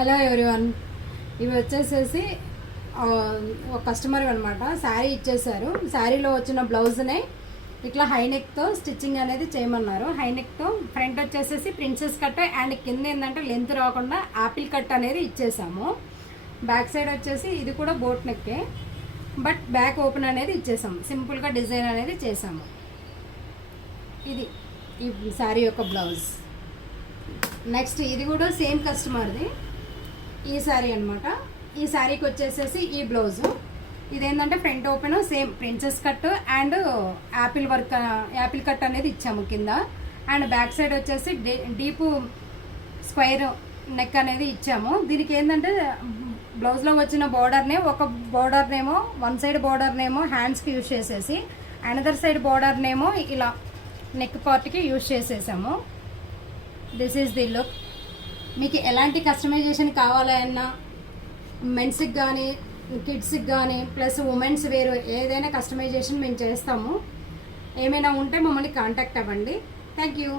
Hello everyone, ఇవి వచ్చేసేసి ఒక కస్టమర్ అనమాట. శారీ ఇచ్చేసారు. శారీలో వచ్చిన బ్లౌజ్నే ఇట్లా హైనెక్తో స్టిచ్చింగ్ అనేది చేయమన్నారు. హైనెక్తో ఫ్రంట్ వచ్చేసేసి ప్రిన్సెస్ కట్ అండ్ కింద ఏంటంటే లెంత్ రాకుండా యాపిల్ కట్ అనేది ఇచ్చేసాము. బ్యాక్ సైడ్ వచ్చేసి ఇది కూడా బోట్ నెక్కే, బట్ బ్యాక్ ఓపెన్ అనేది ఇచ్చేసాము. సింపుల్గా డిజైన్ అనేది చేసాము. ఇది ఈ శారీ యొక్క బ్లౌజ్. నెక్స్ట్ ఇది కూడా సేమ్ కస్టమర్ది ఈ శారీ అనమాట. ఈ శారీకి వచ్చేసేసి ఈ బ్లౌజు ఇదేంటంటే front open same princess cut and Apple cut అనేది ఇచ్చాము కింద. అండ్ బ్యాక్ సైడ్ వచ్చేసి డీప్ స్క్వైర్ నెక్ అనేది ఇచ్చాము. దీనికి ఏంటంటే బ్లౌజ్లో వచ్చిన బార్డర్నే ఒక బార్డర్నేమో వన్ సైడ్ బార్డర్నేమో హ్యాండ్స్కి యూజ్ చేసేసి అనదర్ సైడ్ బార్డర్నేమో ఇలా నెక్ పార్ట్కి యూజ్ చేసేసాము. This is the look. మీకు ఎలాంటి కస్టమైజేషన్ కావాలన్నా మెన్స్కి కానీ కిడ్స్కి కానీ ప్లస్ ఉమెన్స్ వేరు ఏదైనా కస్టమైజేషన్ మేము చేస్తాము. ఏమైనా ఉంటే మమ్మల్ని కాంటాక్ట్ అవ్వండి. Thank you.